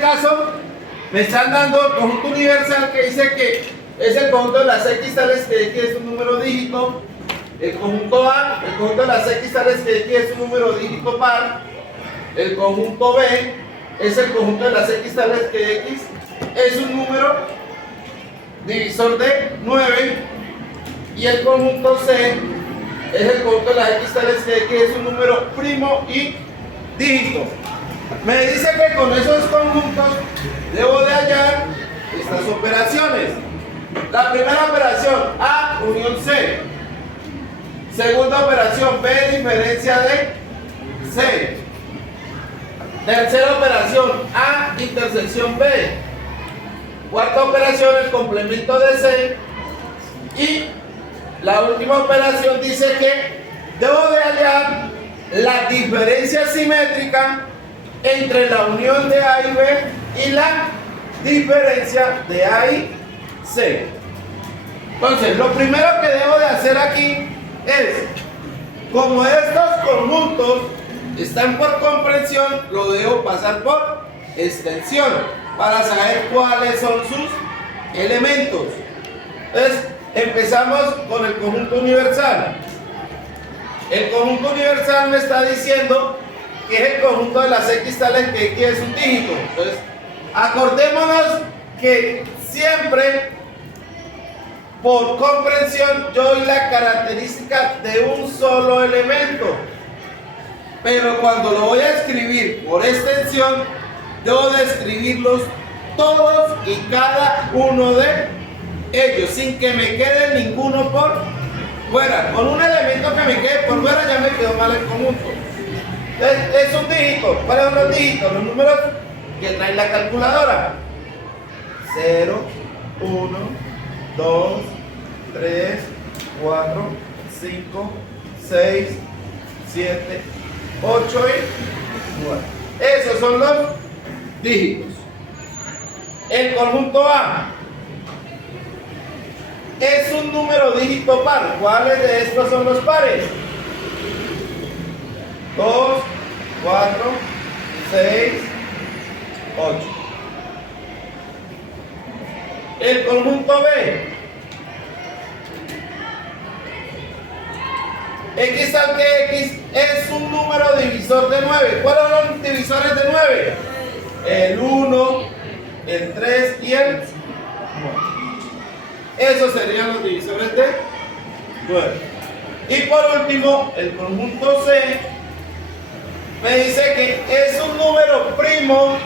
caso me están dando el conjunto universal que dice que es el conjunto de las x tales que x es un número dígito. El conjunto A, el conjunto de las x tales que x es un número dígito par. El conjunto B es el conjunto de las x tales que x es un número divisor de 9. Y el conjunto C es el conjunto de las x tales que x es un número primo y dígito. Me dice que con esos conjuntos debo de hallar estas operaciones. La primera operación, A unión C. Segunda operación, B diferencia de C. Tercera operación, A intersección B. Cuarta operación, el complemento de C. Y la última operación dice que debo de hallar la diferencia simétrica entre la unión de A y B y la diferencia de A y C. Entonces, lo primero que debo de hacer aquí es, como estos conjuntos están por comprensión, lo debo pasar por extensión para saber cuáles son sus elementos. Entonces, empezamos con el conjunto universal. El conjunto universal me está diciendo que es el conjunto de las x tales que x es un dígito. Entonces, acordémonos que siempre por comprensión yo doy la característica de un solo elemento, pero cuando lo voy a escribir por extensión debo de escribirlos todos y cada uno de ellos sin que me quede ninguno por fuera. Con un elemento que me quede por fuera ya me quedó mal el conjunto. Es un dígito. ¿Cuáles son los dígitos? Los números que trae la calculadora. 0, 1, 2, 3, 4, 5, 6, 7, 8 y 9. Esos son los dígitos. El conjunto A es un número dígito par. ¿Cuáles de estos son los pares? 2, 4, 6, 8. El conjunto B, x tal que x es un número divisor de 9. ¿Cuáles son los divisores de 9? El 1, el 3 y el 9. Esos serían los divisores de 9. Y por último, el conjunto C me dice que es un número primo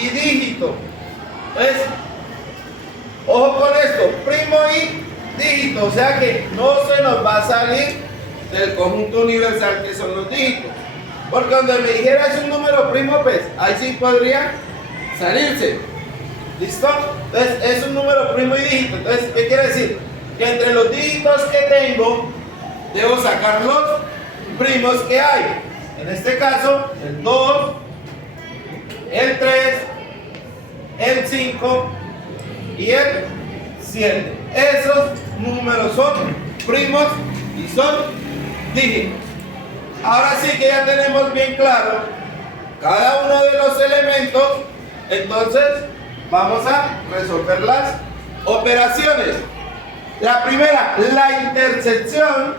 y dígito. Entonces, ojo con esto, primo y dígito, o sea que no se nos va a salir del conjunto universal que son los dígitos. Porque donde me dijera es un número primo, pues ahí sí podría salirse. ¿Listo? Entonces es un número primo y dígito. Entonces, ¿qué quiere decir? Que entre los dígitos que tengo, debo sacar los primos que hay. En este caso, el 2, el 3, el 5 y el 7. Esos números son primos y son dígitos. Ahora sí que ya tenemos bien claro cada uno de los elementos. Entonces vamos a resolver las operaciones. La primera, la intersección,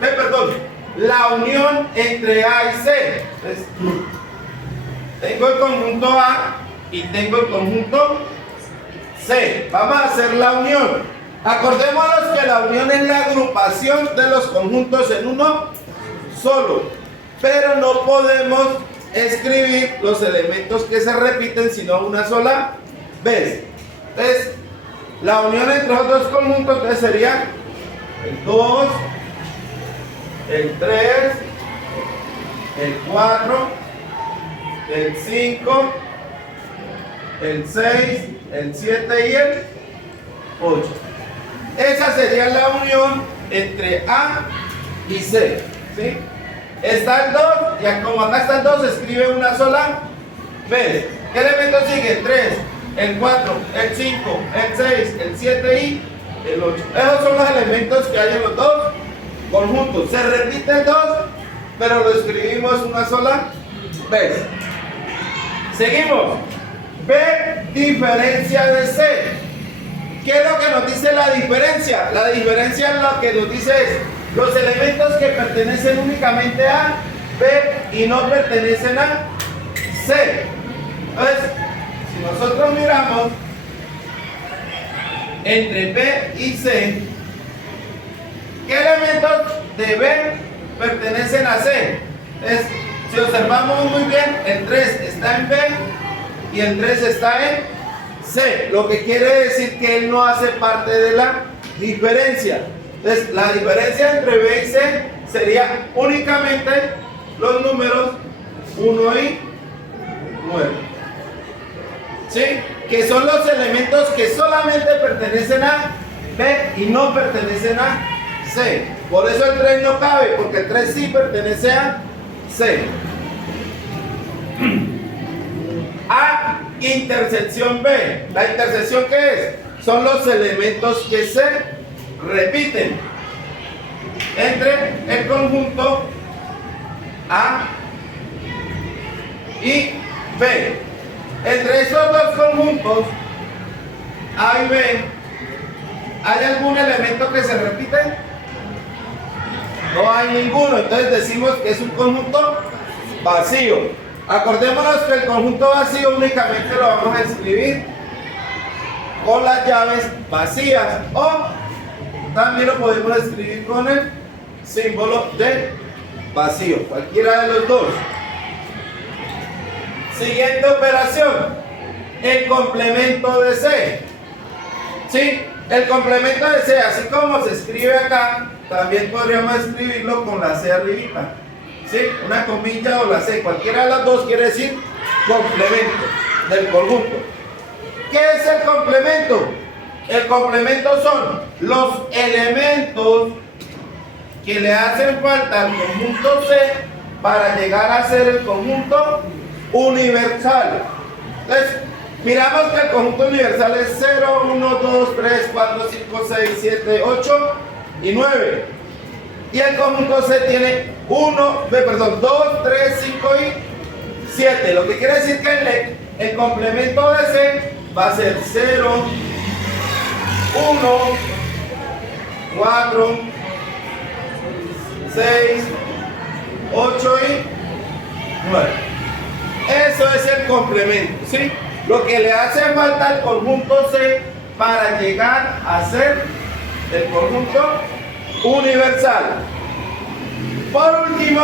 la unión entre A y C. Entonces, tengo el conjunto A y tengo el conjunto C. Vamos a hacer la unión. Acordémonos que la unión es la agrupación de los conjuntos en uno solo, pero no podemos escribir los elementos que se repiten sino una sola vez. Entonces, la unión entre los dos conjuntos entonces sería el 2, el 3, el 4, el 5, el 6, el 7 y el 8. Esa sería la unión entre A y C, ¿sí? Está el 2, y como acá está el 2, se escribe una sola vez. ¿Qué elementos sigue? El 3, el 4, el 5, el 6, el 7 y el 8. Esos son los elementos que hay en los dos conjuntos. Se repite el 2, pero lo escribimos una sola vez. Seguimos. B diferencia de C. ¿Qué es lo que nos dice la diferencia? La diferencia lo que nos dice es los elementos que pertenecen únicamente a B y no pertenecen a C. Entonces, si nosotros miramos entre B y C, ¿qué elementos de B pertenecen a C? Entonces, si observamos muy bien, el 3 está en B y el 3 está en C, lo que quiere decir que él no hace parte de la diferencia. Entonces, la diferencia entre B y C sería únicamente los números 1 y 9. ¿Sí? Que son los elementos que solamente pertenecen a B y no pertenecen a C. Por eso el 3 no cabe, porque el 3 sí pertenece a C. A intersección B. ¿La intersección qué es? Son los elementos que se repiten entre el conjunto A y B. Entre esos dos conjuntos A y B, ¿hay algún elemento que se repite? No hay ninguno, entonces decimos que es un conjunto vacío. Acordémonos que el conjunto vacío únicamente lo vamos a escribir con las llaves vacías, o también lo podemos escribir con el símbolo de vacío, cualquiera de los dos. Siguiente operación, el complemento de C. ¿Sí? El complemento de C, así como se escribe acá, también podríamos escribirlo con la C arribita. ¿Sí? Una comilla o la C, cualquiera de las dos quiere decir complemento del conjunto. ¿Qué es el complemento? El complemento son los elementos que le hacen falta al conjunto C para llegar a ser el conjunto universal. Entonces, miramos que el conjunto universal es 0, 1, 2, 3, 4, 5, 6, 7, 8 y 9. Y el conjunto C tiene 2, 3, 5 y 7. Lo que quiere decir que el complemento de C va a ser 0, 1, 4, 6, 8 y 9. Eso es el complemento, ¿sí? Lo que le hace falta al conjunto C para llegar a ser el conjunto universal. Por último,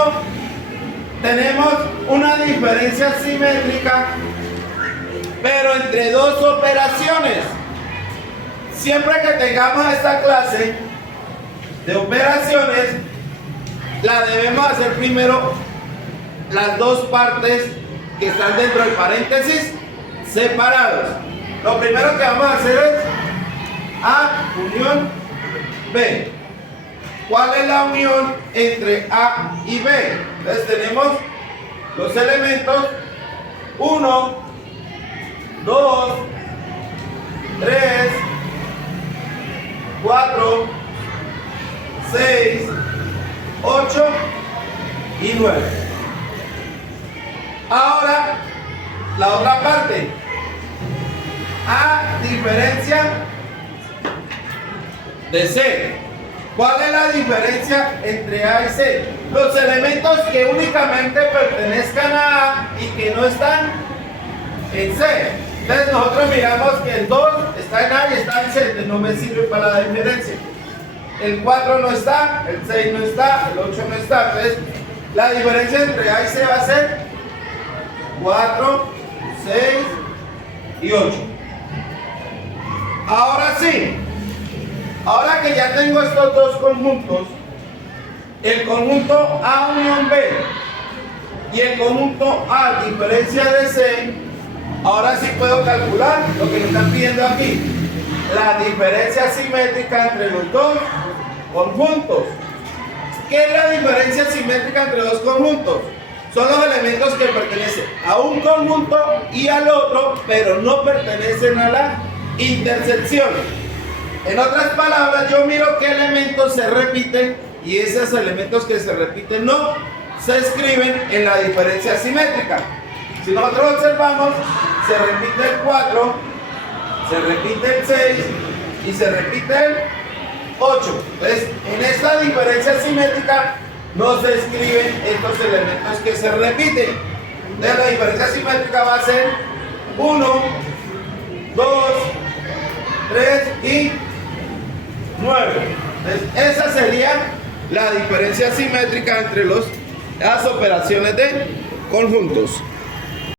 tenemos una diferencia simétrica, pero entre dos operaciones. Siempre que tengamos esta clase de operaciones, la debemos hacer primero las dos partes que están dentro del paréntesis separados. Lo primero que vamos a hacer es A unión B. ¿Cuál es la unión entre A y B? Entonces tenemos los elementos 1, 2, 3, 4, 6, 8 y 9. Ahora, la otra parte. A diferencia de C. ¿Cuál es la diferencia entre A y C? Los elementos que únicamente pertenezcan a A y que no están en C. Entonces nosotros miramos que el 2 está en A y está en C, entonces no me sirve para la diferencia. El 4 no está, el 6 no está, el 8 no está. Entonces la diferencia entre A y C va a ser 4, 6 y 8. Ahora sí. Ahora que ya tengo estos dos conjuntos, el conjunto A unión B y el conjunto A diferencia de C, ahora sí puedo calcular lo que me están pidiendo aquí, la diferencia simétrica entre los dos conjuntos. ¿Qué es la diferencia simétrica entre dos conjuntos? Son los elementos que pertenecen a un conjunto y al otro, pero no pertenecen a la intersección. En otras palabras, yo miro qué elementos se repiten y esos elementos que se repiten no se escriben en la diferencia simétrica. Si nosotros observamos, se repite el 4, se repite el 6 y se repite el 8. Entonces, en esta diferencia simétrica no se escriben estos elementos que se repiten. Entonces, la diferencia simétrica va a ser 1, 2, 3 y 9. Entonces, esa sería la diferencia simétrica entre las operaciones de conjuntos.